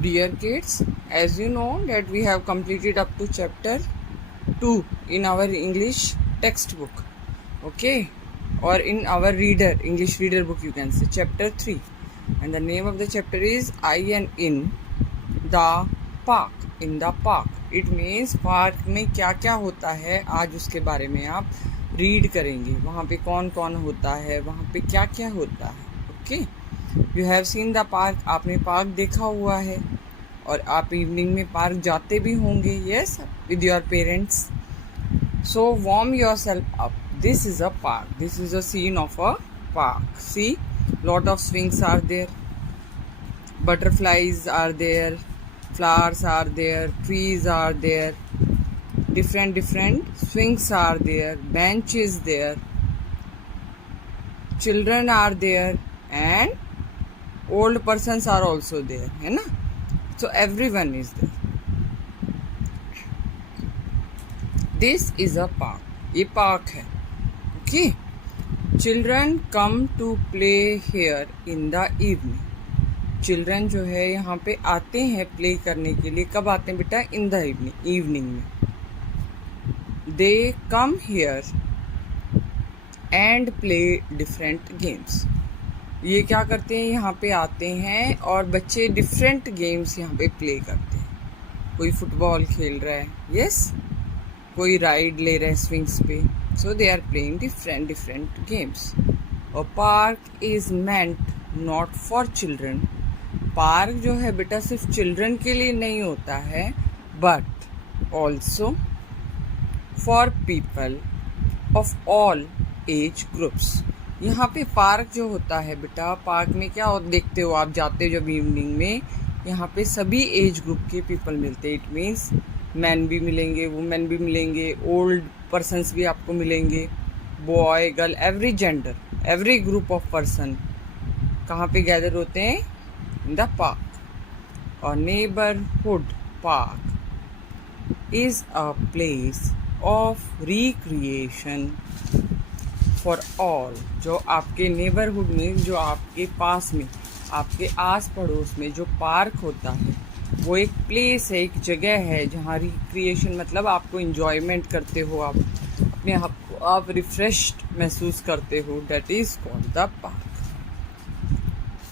Dear kids, as you know that we have completed up to chapter 2 in our English textbook, okay, or in our English reader book you can say, chapter 3, and the name of the chapter is I and in the park. In the park, it means park में क्या क्या होता है, आज उसके बारे में आप रीड करेंगे. वहाँ पे कौन कौन होता है, वहाँ पे क्या क्या होता है. Okay, you have seen the park, आपने पार्क देखा हुआ है और आप इवनिंग में पार्क जाते भी होंगे, yes, with your parents. So warm yourself up. This is a park, this is a scene of a park. See, lot of swings are there, butterflies are there, flowers are there, trees are there, different swings are there, benches there, children are there, and old persons are also there, है ना. So everyone is there. This is a park. ये park है. Okay. Children come to play here in the evening. Children जो है यहाँ पे आते हैं प्ले करने के लिए. कब आते हैं बेटा? इन द इवनिंग में. They come here and play different games. ये क्या करते हैं? यहाँ पे आते हैं और बच्चे डिफरेंट गेम्स यहाँ पे प्ले करते हैं. कोई फुटबॉल खेल रहा है, यस, कोई राइड ले रहे हैं स्विंग्स पे. So they are playing different games. और park is meant not for children. Park जो है बेटा सिर्फ चिल्ड्रन के लिए नहीं होता है, but also for people of all age groups. यहाँ पे पार्क जो होता है बेटा, पार्क में क्या देखते हो आप जाते हो जब इवनिंग में, यहाँ पे सभी एज ग्रुप के पीपल मिलते हैं. इट मीन्स मैन भी मिलेंगे, वुमेन भी मिलेंगे, ओल्ड पर्सन्स भी आपको मिलेंगे, boy girl, every gender, every group of person कहाँ पे गैदर होते हैं? In the park. और neighbourhood park is a place of recreation for all. जो आपके नेबरहुड में, जो आपके पास में, आपके आस पड़ोस में जो पार्क होता है, वो एक प्लेस है, एक जगह है जहाँ रिक्रिएशन मतलब आपको इंजॉयमेंट करते हो, आप अपने आप को आप रिफ्रेश्ड महसूस करते हो. That is called the park.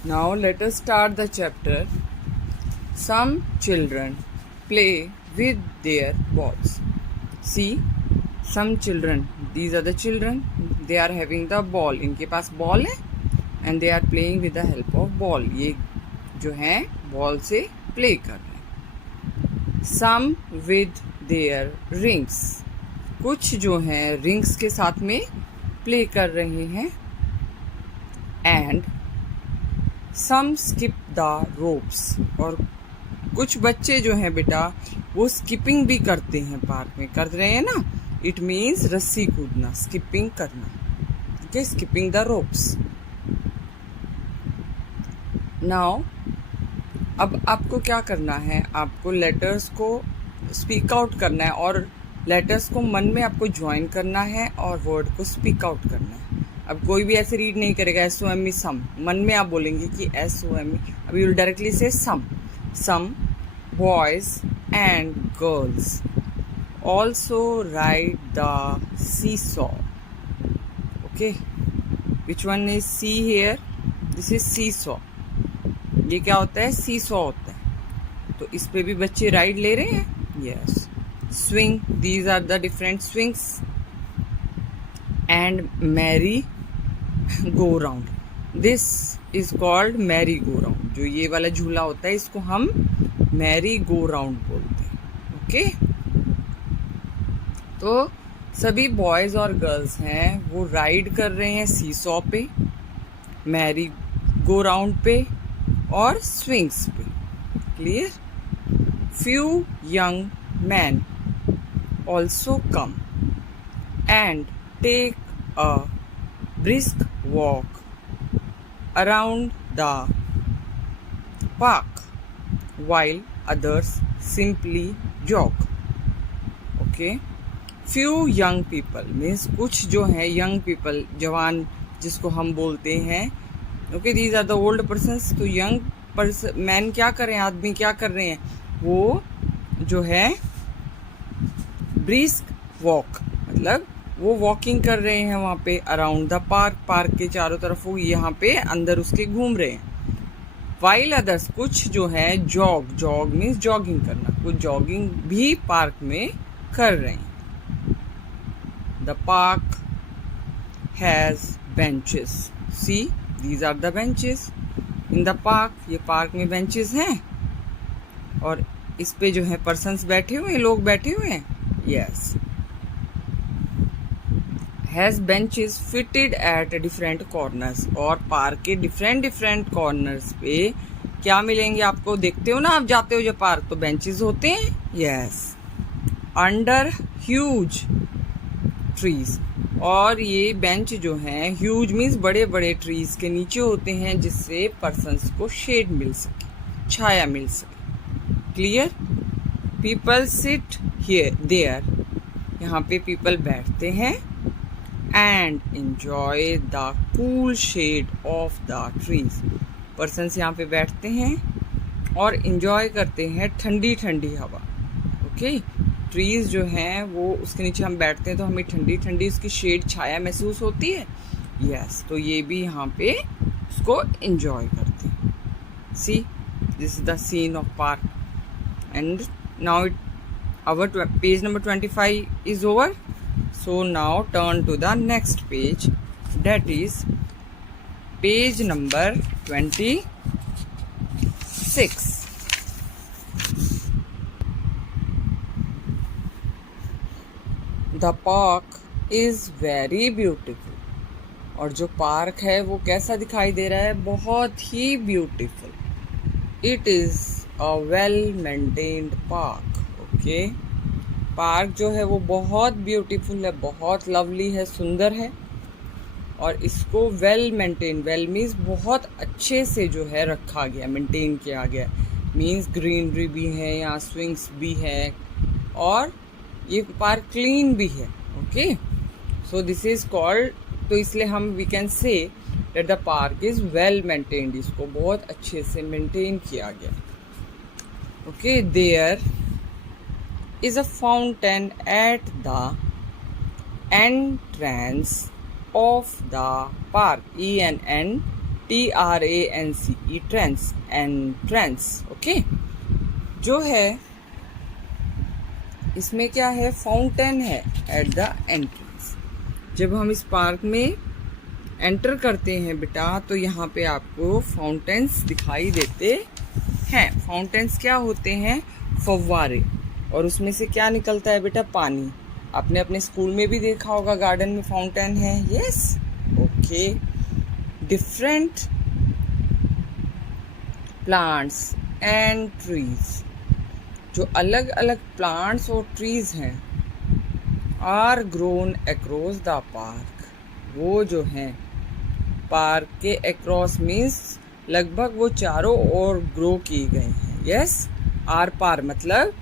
Now let us start the chapter. Some children play with their balls. See, some children, these are the children, they are having the ball. इनके पास बॉल है and they are playing with the help of ball. ये जो है ball से play कर रहे हैं. Some with their rings. कुछ जो हैं रिंग्स के साथ में प्ले कर रहे हैं. And some skip the ropes. और कुछ बच्चे जो हैं बेटा वो स्किपिंग भी करते हैं, पार्क में कर रहे हैं ना. इट मीन्स रस्सी कूदना, स्किपिंग करना. Okay, skipping the ropes. Now अब आपको क्या करना है? आपको लेटर्स को स्पीक आउट करना है और लेटर्स को मन में आपको ज्वाइन करना है और वर्ड को स्पीक आउट करना है. अब कोई भी ऐसे रीड नहीं करेगा SOME सम. मन में आप बोलेंगे कि SOME. अब यू विल डायरेक्टली से some. Some boys and girls also ride the seesaw. Okay, which one is see here? This is seesaw. ये क्या होता है? सीसॉ होता है. तो इस पे भी बच्चे राइड ले रहे हैं. Yes. Swing, these are the different swings. And merry go round. This is called merry go round. जो ये वाला झूला होता है इसको हम मैरी गो राउंड बोलते हैं. ओके, तो सभी बॉयज और गर्ल्स हैं वो राइड कर रहे हैं सीसॉ पे, मैरी गो राउंड पे और स्विंग्स पे. Clear? Few young man also come and take a brisk walk around the park while others simply jog. Okay, few young people means कुछ जो है young people, जवान जिसको हम बोलते हैं. Okay, these are the old persons. तो young man क्या कर रहे हैं, आदमी क्या कर रहे हैं, वो जो है ब्रिस्क वॉक, मतलब वो वॉकिंग कर रहे हैं वहाँ पे अराउंड द पार्क, पार्क के चारों तरफ वो यहाँ पे अंदर उसके घूम रहे हैं। वाइल अदर्स, कुछ जो है जॉग, जॉग मीन्स जॉगिंग करना, कुछ जॉगिंग भी पार्क में कर रहे हैं। The park has benches, see these are the benches in the park, ये पार्क में बेंचेस हैं और इस पे जो है पर्सन्स बैठे हुए हैं, लोग बैठे हुए हैं। Yes, has benches fitted at different corners, और पार्क के डिफरेंट डिफरेंट कॉर्नर्स पे क्या मिलेंगे आपको, देखते हो ना आप जाते हो जब पार्क तो बेंचेस होते हैं। यस, अंडर ह्यूज ट्रीज, और ये बेंच जो हैं ह्यूज मीन्स बड़े बड़े ट्रीज के नीचे होते हैं, जिससे पर्सन्स को शेड मिल सके, छाया मिल सके। Clear? People sit here there, यहाँ पे पीपल बैठते हैं and enjoy the cool shade of the trees, persons यहाँ पे बैठते हैं और इंजॉय करते हैं ठंडी ठंडी हवा। ओके, ट्रीज जो हैं वो उसके नीचे हम बैठते हैं तो हमें ठंडी ठंडी उसकी शेड, छाया महसूस होती है। यस, तो ये भी यहाँ पे उसको इंजॉय करते हैं। See, this is the scene of park and now our page number 25 is over. So now turn to the next page, that is page number 26. The park is very beautiful, और जो park है वो कैसा दिखाई दे रहा है, बहुत ही beautiful. It is a well maintained park. Okay, park जो है वो बहुत ब्यूटीफुल है, बहुत लवली है, सुंदर है, और इसको वेल मेंटेन, वेल मीन्स बहुत अच्छे से जो है रखा गया, मेंटेन किया गया, मीन्स ग्रीनरी भी है, यहाँ स्विंग्स भी है, और ये पार्क क्लीन भी है। Okay, so this is called, तो इसलिए हम we can say that the park is well maintained, इसको बहुत अच्छे से मेंटेन किया गया। Okay, there is a fountain at the entrance of the park, entrance, entrance। Okay, जो है इसमें क्या है, फाउंटेन है एट द एंट्रेंस। जब हम इस पार्क में एंटर करते हैं बेटा तो यहाँ पे आपको फाउंटेन्स दिखाई देते हैं। फाउंटेन्स क्या होते हैं, फव्वारे, और उसमें से क्या निकलता है बेटा, पानी। आपने अपने स्कूल में भी देखा होगा, गार्डन में फाउंटेन है। Yes, okay. Different plants and trees, जो अलग अलग प्लांट्स और ट्रीज हैं, are grown across the park, वो जो हैं पार्क के अक्रॉस मीन्स लगभग वो चारों ओर ग्रो किए गए हैं। यस, आर पार मतलब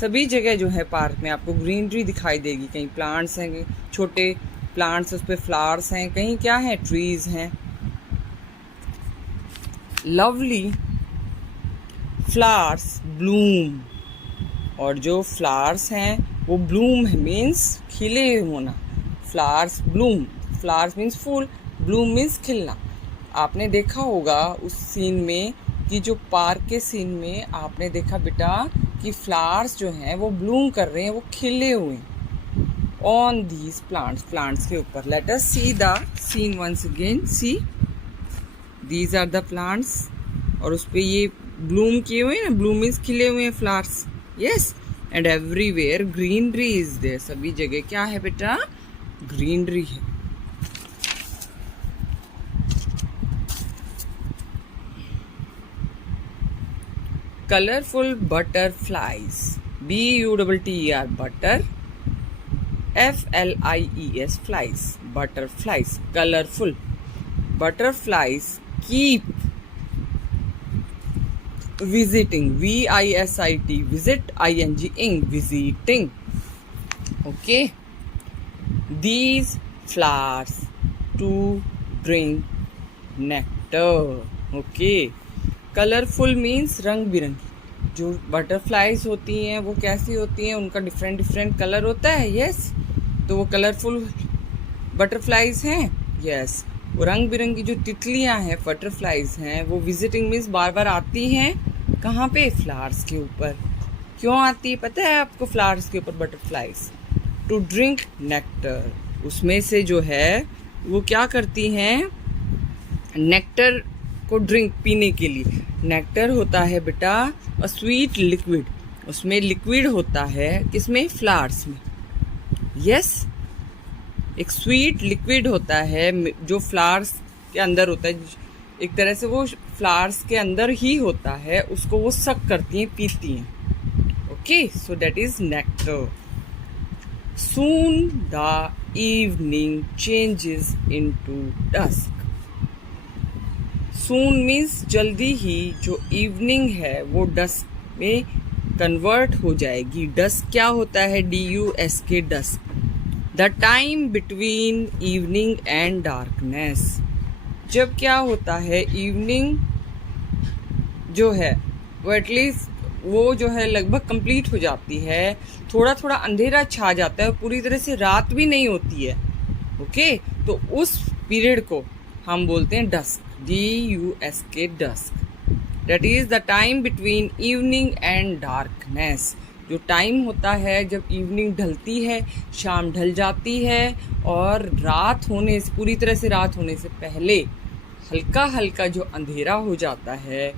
सभी जगह जो है पार्क में आपको ग्रीनरी दिखाई देगी, कहीं प्लांट्स हैं, छोटे प्लांट्स, उस पर फ्लावर्स हैं, कहीं क्या है, ट्रीज हैं। लवली फ्लावर्स ब्लूम, और जो फ्लावर्स हैं वो ब्लूम है मीन्स खिले होना, फ्लावर्स ब्लूम, फ्लावर्स मीन्स फूल, ब्लूम मीन्स खिलना। आपने देखा होगा उस सीन में कि जो पार्क के सीन में आपने देखा बेटा कि फ्लावर्स जो हैं वो ब्लूम कर रहे हैं, वो खिले हुए हैं ऑन दीज प्लांट्स, प्लांट्स के ऊपर। Let us see the scene once again. See, these are the plants, और उस पर ये ब्लूम किए हुए हैं ना, ब्लूम मीन्स खिले हुए हैं flowers. Yes, and everywhere greenery is there, सभी जगह क्या है बेटा, ग्रीनरी है। Colourful butterflies, BUTTER, butter, FLIES, flies, butterflies, colourful butterflies keep visiting, VISIT, visit, ING, visiting. Okay, these flowers to drink nectar. Okay, colourful means रंग बिरंगी। जो butterflies होती हैं वो कैसी होती हैं, उनका डिफरेंट डिफरेंट कलर होता है। यस, तो वो कलरफुल बटरफ्लाइज हैं। यस, वो रंग बिरंगी जो तितलियां हैं, बटरफ्लाइज हैं, वो विजिटिंग मीन्स बार बार आती हैं कहाँ पे, फ्लावर्स के ऊपर। क्यों आती है पता है आपको फ्लावर्स के ऊपर बटरफ्लाइज? To drink nectar. उसमें से जो है वो क्या करती हैं, नेक्टर को ड्रिंक, पीने के लिए। नेक्टर होता है बेटा अ स्वीट लिक्विड, उसमें लिक्विड होता है किसमें, फ्लावर्स में। यस, एक स्वीट लिक्विड होता है जो फ्लावर्स के अंदर होता है, एक तरह से वो फ्लावर्स के अंदर ही होता है, उसको वो सक करती हैं, पीती हैं। Okay, so that is nectar. Soon the evening changes into dusk. Soon means जल्दी ही, जो इवनिंग है वो डस्क में कन्वर्ट हो जाएगी। डस्क क्या होता है, DUSK, dusk. The time between evening and darkness. जब क्या होता है, इवनिंग जो है वो एटलीस्ट वो जो है लगभग कंप्लीट हो जाती है, थोड़ा थोड़ा अंधेरा छा जाता है, पूरी तरह से रात भी नहीं होती है। ओके, तो उस पीरियड को हम बोलते हैं dusk, DUSK, dusk. That is the time between evening and darkness. जो टाइम होता है जब इवनिंग ढलती है, शाम ढल जाती है, और रात होने से, पूरी तरह से रात होने से पहले हल्का हल्का जो अंधेरा हो जाता है,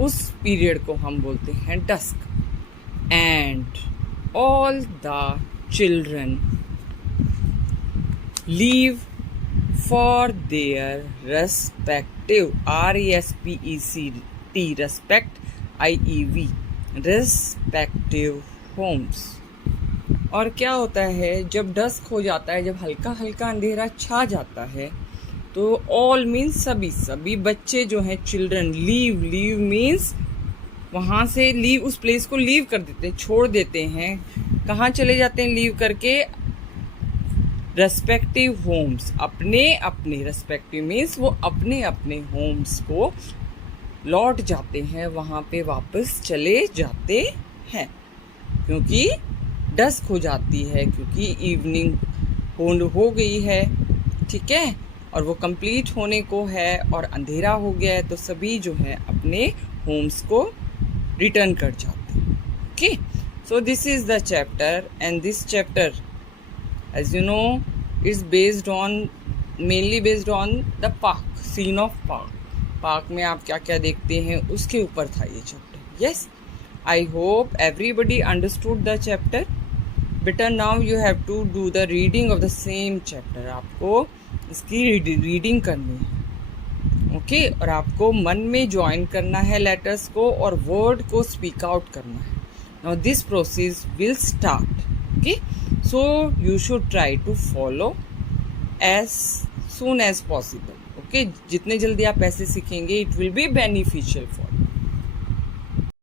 उस पीरियड को हम बोलते हैं dusk. And all the children leave for their respective, RESPECT, respect, IEV, respective homes. और क्या होता है, जब डस्क हो जाता है, जब हल्का हल्का अंधेरा छा जाता है, तो ऑल मीन्स सभी, सभी बच्चे जो हैं, चिल्ड्रन, लीव, लीव मीन्स वहाँ से लीव, उस प्लेस को लीव कर देते हैं, छोड़ देते हैं। कहाँ चले जाते हैं लीव करके, रेस्पेक्टिव होम्स, अपने अपने, रेस्पेक्टिव मीन्स वो अपने अपने होम्स को लौट जाते हैं, वहाँ पे वापस चले जाते हैं, क्योंकि डस्क हो जाती है, क्योंकि इवनिंग हो गई है, ठीक है, और वो कंप्लीट होने को है और अंधेरा हो गया है, तो सभी जो है अपने होम्स को रिटर्न कर जाते हैं। Okay, so this is the chapter, and this chapter as you know is based on, mainly based on the park, scene of park. Park में आप क्या क्या देखते हैं उसके ऊपर था ये chapter. Yes, I hope everybody understood the chapter. बेटा now you have to do the reading of the same chapter. आपको इसकी रीडिंग करनी है, ओके, और आपको मन में ज्वाइन करना है लेटर्स को, और वर्ड को स्पीक आउट करना है। Now this process will start, okay, so you should try to follow as soon as possible. Okay, जितने जल्दी आप ऐसे सीखेंगे, it will be beneficial for